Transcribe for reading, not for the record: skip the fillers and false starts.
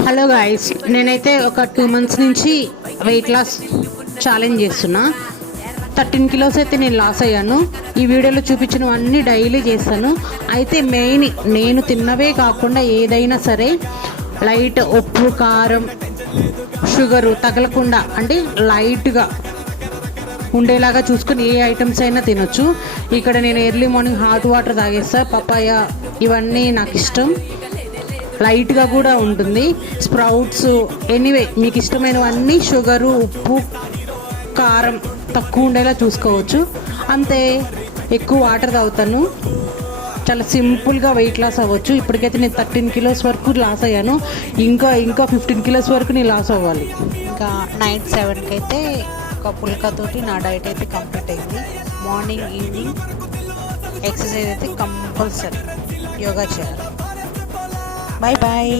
Hello guys, నేనైతే ఒక 2 months నుంచి వెయిట్ లాస్ ఛాలెంజ్ చేస్తున్నా. 13 kilos అయితే నేను లాస్ అయ్యాను. ఈ వీడియోలో చూపించినవన్నీ డైలీ చేస్తాను. అయితే మెయిన్ నేను తిన్నవే కాకుండా ఏదైనా సరే లైట్ ఉప్పు కారం షుగరు తగలకుండా అంటే లైట్గా ఉండేలాగా చూసుకొని ఏ ఐటమ్స్ అయినా తినొచ్చు. ఇక్కడ నేను ఎర్లీ మార్నింగ్ హాట్ వాటర్ తాగేస్తా. పపాయ ఇవన్నీ నాకు ఇష్టం. లైట్గా కూడా ఉంటుంది. స్ప్రౌట్స్ ఎనీవే మీకు ఇష్టమైనవన్నీ షుగరు ఉప్పు కారం తక్కువ ఉండేలా చూసుకోవచ్చు. అంతే, ఎక్కువ వాటర్ తాగుతాను. చాలా సింపుల్గా వెయిట్ లాస్ అవ్వచ్చు. ఇప్పటికైతే నేను 13 kilos వరకు లాస్ అయ్యాను. ఇంకా 15 kilos వరకు నేను లాస్ అవ్వాలి. ఇంకా నైట్ 7కి అయితే ఒక పుల్కాతోటి నా డైట్ అయితే కంప్లీట్ అయింది. మార్నింగ్ ఈవినింగ్ ఎక్సర్సైజ్ అయితే కంపల్సరీ యోగా చేయాలి. Bye bye.